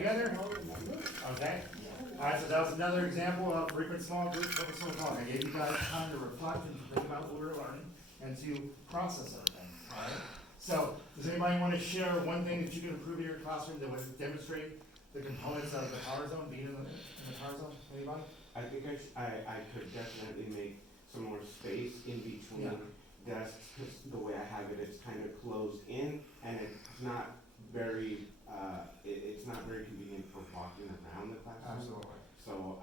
together? Okay. All right, so that was another example of frequent small group purposeful talk. I gave you guys time to reflect and to think about what we were learning and to process everything, all right? So, does anybody want to share one thing that you can improve in your classroom that would demonstrate the components of the power zone, being in the power zone? Anybody? I think I could definitely make some more space in between desks, because the way I have it, it's kind of closed in, and it's not very, it's not very convenient for walking around the classroom. Absolutely. So,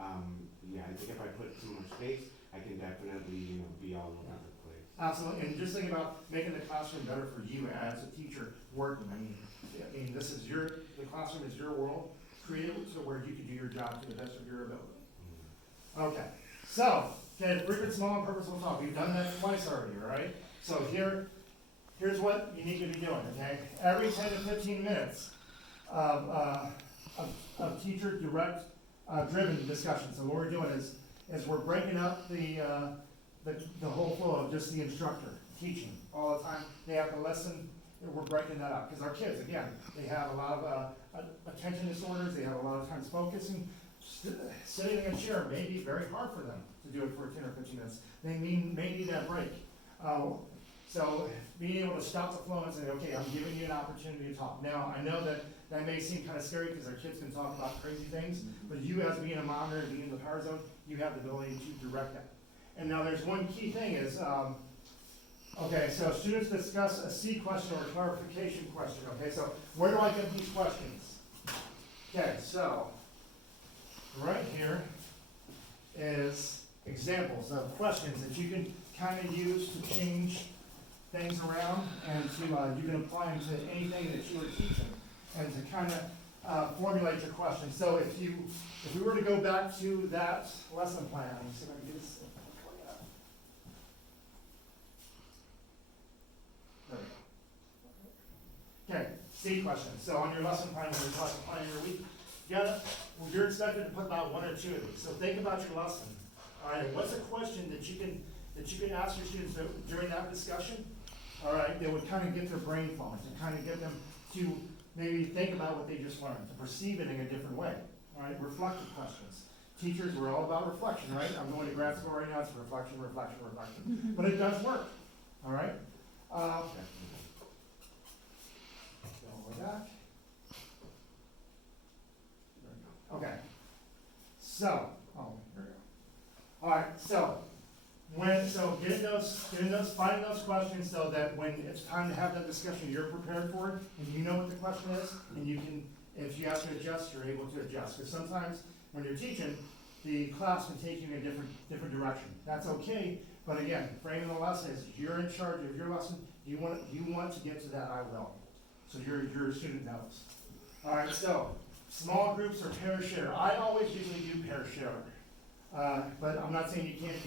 yeah, I think if I put some more space, I can definitely, be all over the place. Absolutely, and just think about making the classroom better for you as a teacher working. I mean, this is the classroom is your world. Create it so where you can do your job to the best of your ability. Okay, so, frequent small and purposeful talk. We've done that twice already, all right? So here's what you need to be doing, okay? Every 10 to 15 minutes of teacher direct driven discussion. So what we're doing is we're breaking up the whole flow of just the instructor teaching all the time. They have to listen, and we're breaking that up. Because our kids, again, they have a lot of attention disorders, they have a lot of times focusing. Sitting in a chair may be very hard for them to do it for 10 or 15 minutes. They may need that break. So being able to stop the flow and say, okay, I'm giving you an opportunity to talk. Now, I know that may seem kind of scary because our kids can talk about crazy things, but you as being a monitor and being in the power zone, you have the ability to direct that. And now there's one key thing is, okay, so students discuss a C question or a clarification question. Okay, so where do I get these questions? Okay, so right here is examples of questions that you can kind of use to change things around and to you can apply them to anything that you are teaching and to kind of formulate your question. So if we were to go back to that lesson plan, let me see if I can do this. There we go. Okay, C question. So on your lesson plan, when you're lesson planning your week, you're expected to put about one or two of these. So think about your lesson. All right, what's a question that you can ask your students during that discussion? All right, that would kind of get their brain flowing, to kind of get them to maybe think about what they just learned, to perceive it in a different way. All right, reflective questions. Teachers, we're all about reflection, right? I'm going to grad school right now, it's reflection, reflection, reflection. But it does work. All right? Go over that. Okay, so, here we go. All right, so finding those questions so that when it's time to have that discussion, you're prepared for it, and you know what the question is, and you can, if you have to adjust, you're able to adjust. Because sometimes when you're teaching, the class can take you in a different direction. That's okay, but again, framing the lesson is you're in charge of your lesson. You want to get to that I will, so your student knows. All right, so. Small groups or pair share. I always usually do pair share, but I'm not saying you can't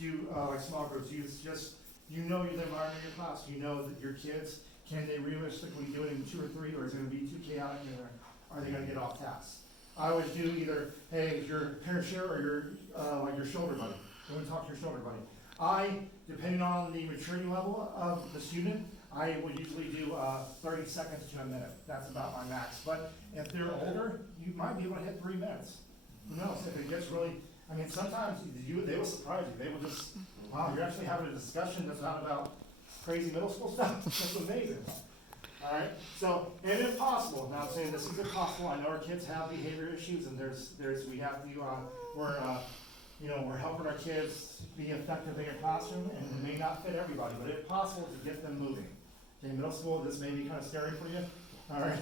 do like small groups. You know the environment of your class. You know that your kids, can they realistically do it in 2 or 3, or is it going to be too chaotic, and are they going to get off task? I always do either, hey, your pair share or your shoulder buddy. Go and talk to your shoulder buddy. Depending on the maturity level of the student, I would usually do 30 seconds to a minute. That's about my max. But if they're older, you might be able to hit 3 minutes. Who knows? If it gets really, I mean, sometimes they will surprise you. They will just, wow, you're actually having a discussion that's not about crazy middle school stuff. That's amazing. All right. So, and if possible, now I'm saying this is impossible. I know our kids have behavior issues, and we have to, we're helping our kids be effective in a classroom, and it may not fit everybody, but if possible, to get them moving. Okay, middle school, this may be kind of scary for you. All right.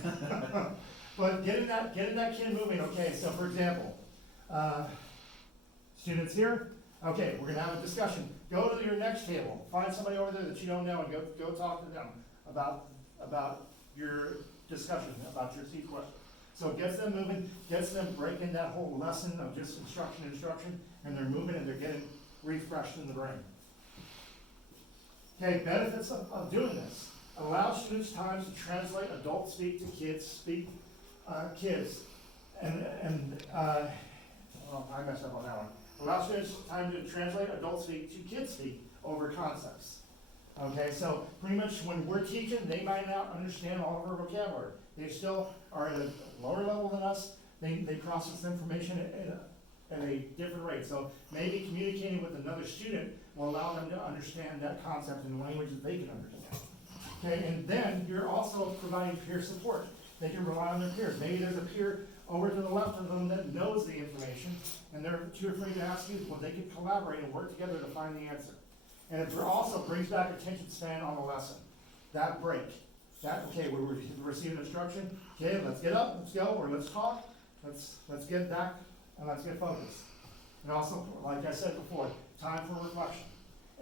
But getting that kid moving, okay, so for example, students here, okay, we're gonna have a discussion. Go to your next table, find somebody over there that you don't know, and go talk to them about your discussion, about your C question. So it gets them moving, gets them breaking that whole lesson of just instruction, and they're moving and they're getting refreshed in the brain. Okay, benefits of doing this. Allow students time to translate adult speak to kids, kids. I messed up on that one. Allow students time to translate adult speak to kids speak over concepts. Okay, so pretty much when we're teaching, they might not understand all of our vocabulary. They still are at a lower level than us. They process information at a different rate. So maybe communicating with another student will allow them to understand that concept in a language that they can understand. Okay, and then you're also providing peer support. They can rely on their peers. Maybe there's a peer over to the left of them that knows the information, and they're too afraid to ask you. Well, they can collaborate and work together to find the answer. And it also brings back attention span on the lesson. That break. That, okay, we're receiving instruction. Okay, let's get up, let's go, or let's talk. Let's get back and let's get focused. And also, like I said before, time for reflection.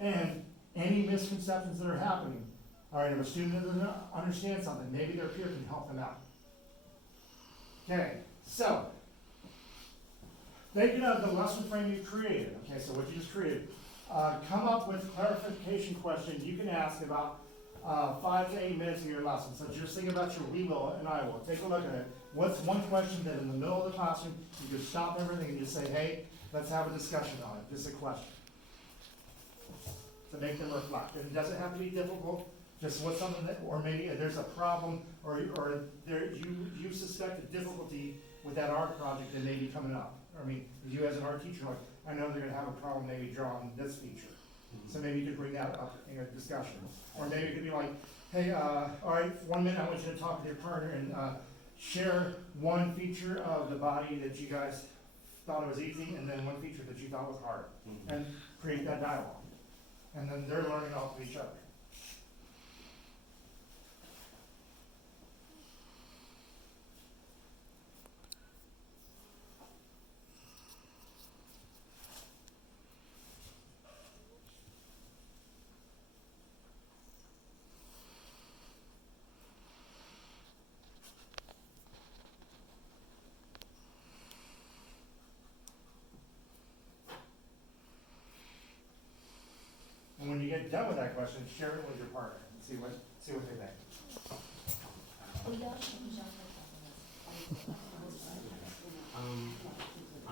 And any misconceptions that are happening. All right, if a student doesn't understand something, maybe their peer can help them out. Okay, so thinking of the lesson frame you created. Okay, so what you just created. Come up with clarification questions you can ask about 5 to 8 minutes of your lesson. So just think about your we will and I will. Take a look at it. What's one question that in the middle of the classroom, you can stop everything and just say, hey, let's have a discussion on it. Just a question. To make them reflect. And it doesn't have to be difficult. Just what's something that, or maybe there's a problem, or there you suspect a difficulty with that art project that may be coming up. I mean, you as an art teacher, like, I know they're gonna have a problem maybe drawing this feature. So maybe you could bring that up in a discussion. Or maybe it could be like, hey, all right, 1 minute, I want you to talk with your partner and share one feature of the body that you guys thought it was easy, and then one feature that you thought was hard. And create that dialogue. And then they're learning off of each other. And when you get done with that question, share it with your partner and see what they think. On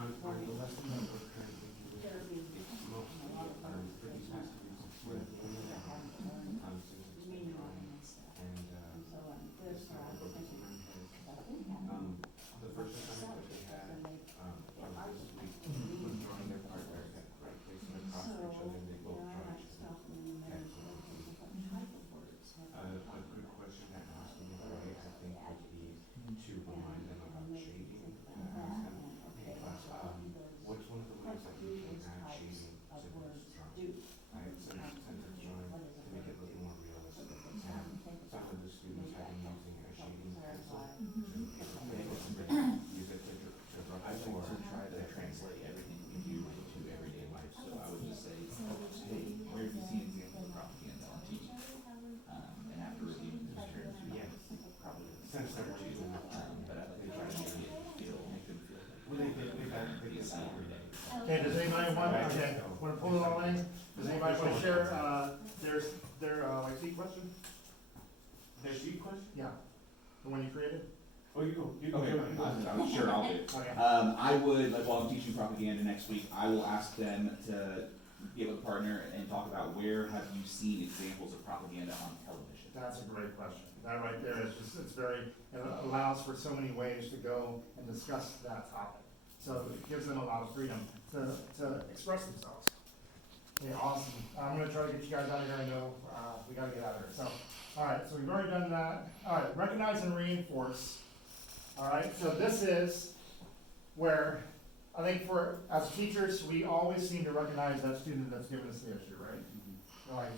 the lesson that we're currently doing, it's mostly for these past 2 weeks, it's with women that have since it's been drawing, and it's not focusing on his. The first assignment that they had this week was drawing their partner at right placing across each other, and they both draw each other. A good question that asking if I think would be to remind them about shading. Ask them, hey class, what's one of the ways that you can add shading to this drawing? Right, since it's drawing to make it look more realistic. And some of the students have been using a shading pencil to use it to draw. I think to try to translate everything we do into everyday life, so I would just say, hey, where have you seen examples of propaganda on TV? And after reviewing those terms, you Yeah, probably since they're start to, choosing. but I like to try to make it feel, make them feel like. Well, they They can see every day. Okay, does anybody want, okay, want to pull it all in? Does anybody want to share, their like seat question? Their sheet question? Yeah, the one you created? Oh, you go. Okay, I'm sure I'll do it. Okay. I would, like, while I'm teaching propaganda next week, I will ask them to get with a partner and talk about where have you seen examples of propaganda on television. That's a great question. That right there is just, it's very, it allows for so many ways to go and discuss that topic. So it gives them a lot of freedom to express themselves. Okay, awesome. I'm gonna try to get you guys out of here. I know, we gotta get out of here. So, all right, so we've already done that. All right, recognize and reinforce. All right, so this is where I think for, as teachers, we always seem to recognize that student that's giving us the issue, right? We're like,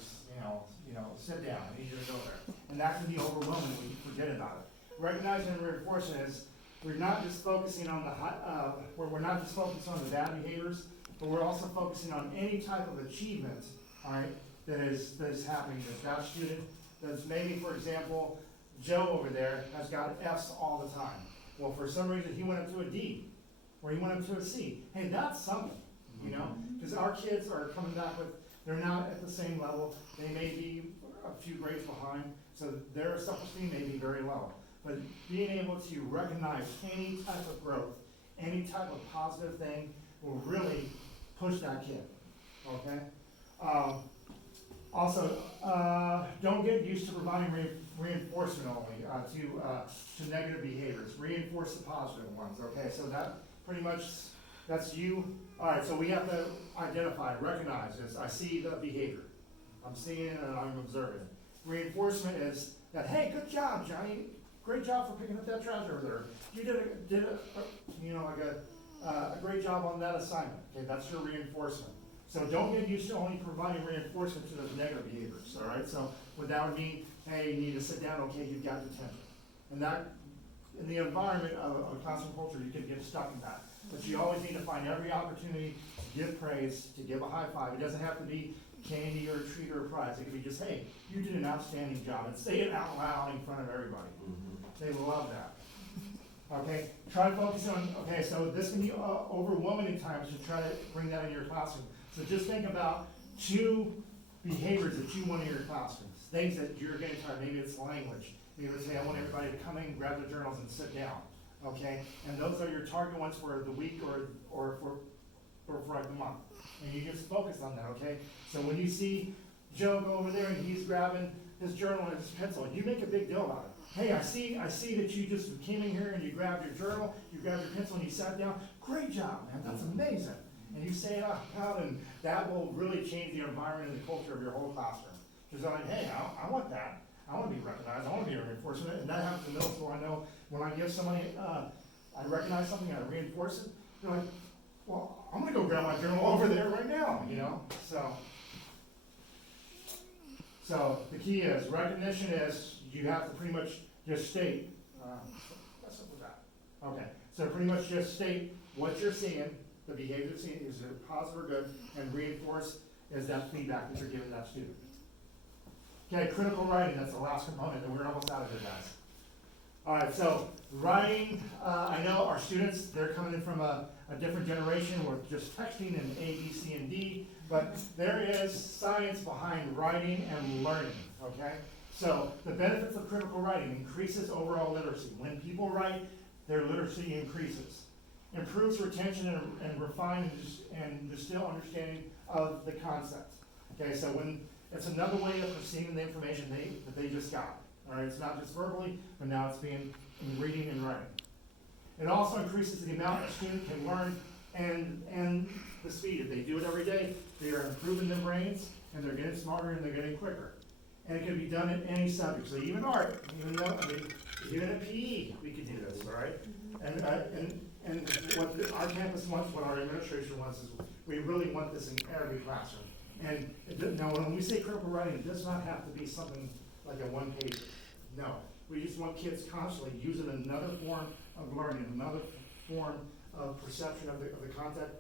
sit down, I need you to go there. And that can be overwhelming when you forget about it. Recognizing and reinforcing is, we're not just focusing on we're not just focusing on the bad behaviors, but we're also focusing on any type of achievement, all right, that is happening. That student that's maybe, for example, Joe over there has got F's all the time. Well, for some reason, he went up to a D, or he went up to a C. Hey, that's something, you know? Because our kids are coming back with, they're not at the same level. They may be a few grades behind, so their self-esteem may be very low. But being able to recognize any type of growth, any type of positive thing will really push that kid, okay? Also, don't get used to providing reinforcement only to negative behaviors. Reinforce the positive ones, okay? So that pretty much, that's you. All right, so we have to identify, recognize this. I see the behavior. I'm seeing it and I'm observing it. Reinforcement is that, hey, good job, Johnny. Great job for picking up that trash over there. You did a great job on that assignment. Okay, that's your reinforcement. So don't get used to only providing reinforcement to those negative behaviors, all right? So that would mean, hey, you need to sit down, okay, you've got detention. And that, in the environment of a classroom culture, you can get stuck in that. But you always need to find every opportunity to give praise, to give a high five. It doesn't have to be candy or a treat or a prize. It could be just, hey, you did an outstanding job. And say it out loud in front of everybody. They love that. Okay, try to focus on, okay, so this can be overwhelming at times to try to bring that in your classroom. So just think about 2 behaviors that you want in your classrooms, things that you're getting tired. Maybe it's language. Maybe it's, hey, I want everybody to come in, grab their journals and sit down, okay? And those are your target ones for the week or for like the month. And you just focus on that, okay? So when you see Joe go over there and he's grabbing his journal and his pencil, you make a big deal about it. Hey, I see that you just came in here and you grabbed your journal, you grabbed your pencil and you sat down. Great job, man, that's amazing. And you say it out loud, and that will really change the environment and the culture of your whole classroom. Because I'm like, hey, I want that. I want to be recognized. I want to be a reinforcement. And that happens in middle school. I know when I give somebody, I recognize something, I reinforce it. They're like, well, I'm going to go grab my journal over there right now, you know? So the key is, recognition is, you have to pretty much just state, what's up with that? Okay, so pretty much just state what you're seeing, the behavior you're seeing, is it positive or good, and reinforce is that feedback that you're giving that student. Okay, critical writing, that's the last component, and we're almost out of here, guys. All right, so writing, I know our students, they're coming in from a different generation with just texting and A, B, C, and D, but there is science behind writing and learning, okay? So the benefits of critical writing increases overall literacy. When people write, their literacy increases. Improves retention and refine and distill understanding of the concepts. Okay, so when it's another way of perceiving the information that they just got. All right, it's not just verbally, but now it's being in reading and writing. It also increases the amount a student can learn and the speed. If they do it every day, they are improving their brains and they're getting smarter and they're getting quicker. And it can be done in any subject. So even art, even at PE, we could do this, all right? And what our campus wants, what our administration wants, is we really want this in every classroom. And now, when we say critical writing, it does not have to be something like a one-page. No, we just want kids constantly using another form of learning, another form of perception of the content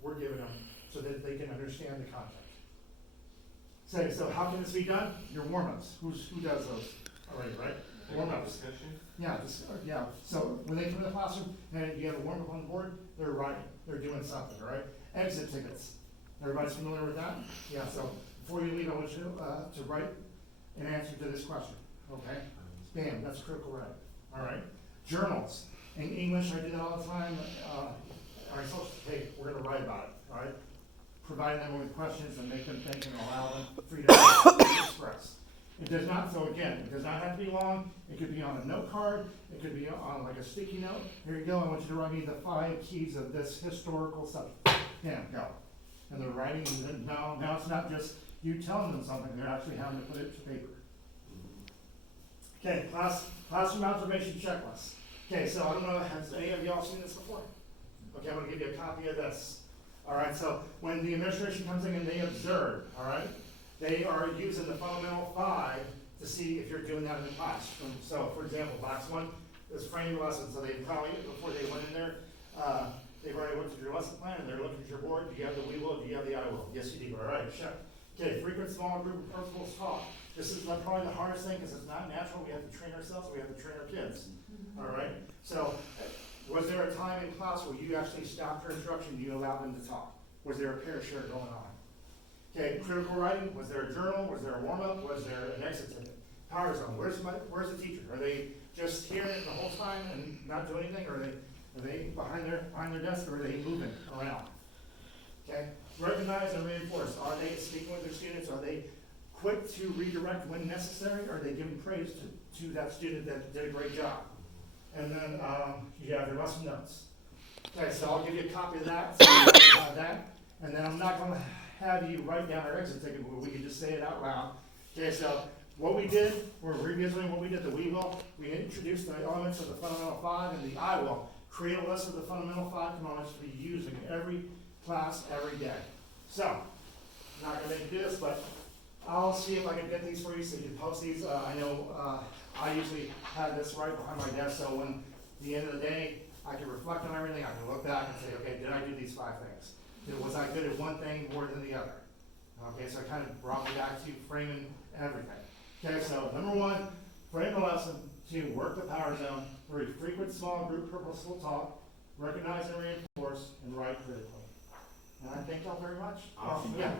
we're giving them, so that they can understand the content. So how can this be done? Your warm-ups. Who does those already, right? Warm-ups. Yeah. So when they come to the classroom and you have a warm-up on the board, they're writing. They're doing something, all right? Exit tickets. Everybody's familiar with that? Yeah. So before you leave, I want you to write an answer to this question. Okay? Bam. That's critical writing. All right. Journals. In English, I do that all the time. All right. So hey, we're going to write about it. All right. Providing them with questions and make them think and allow them freedom to express. It does not, so again, it does not have to be long. It could be on a note card. It could be on like a sticky note. Here you go. I want you to write me the 5 keys of this historical subject. Yeah, go. And they're writing, and now it's not just you telling them something. They're actually having to put it to paper. Okay, classroom observation checklist. Okay, so I don't know, has any of y'all seen this before? Okay, I'm going to give you a copy of this. All right, so when the administration comes in and they observe, all right, they are using the fundamental 5 to see if you're doing that in the class. So, for example, box 1 is frame your lesson. So they probably, before they went in there, they've already looked at your lesson plan and they're looking at your board. Do you have the we will? Do you have the I will? Yes, you do. All right, check. Okay, frequent small group of principals talk. This is probably the hardest thing because it's not natural. We have to train ourselves. We have to train our kids. All right. So, was there a time in class where you actually stopped your instruction and you allowed them to talk? Was there a pair share going on? Okay, critical writing. Was there a journal? Was there a warm up? Was there an exit ticket? Power zone. Where's the teacher? Are they just hearing it the whole time and not doing anything, or are they behind their desk, or are they moving around? Okay, recognize and reinforce. Are they speaking with their students? Are they quick to redirect when necessary? Are they giving praise to that student that did a great job? And then, you have your lesson notes. Okay, so I'll give you a copy of that, so you have that, and then I'm not gonna have you write down our exit ticket, but we can just say it out loud. Okay, so what we did, we're revisiting what we did, we introduced the elements of the fundamental five, and the I will create a list of the fundamental five components to be used in every class, every day. So, I'm not gonna make you do this, but I'll see if I can get these for you, so you can post these. I know, I usually have this right behind my desk, so when, at the end of the day, I can reflect on everything, I can look back and say, okay, did I do these 5 things? Was I good at one thing more than the other? Okay, so it kind of brought me back to framing everything. Okay, so number 1, frame the lesson. 2, work the power zone. 3, frequent small group purposeful talk. Recognize and reinforce, and write critically. And I thank y'all very much. Awesome. Yeah.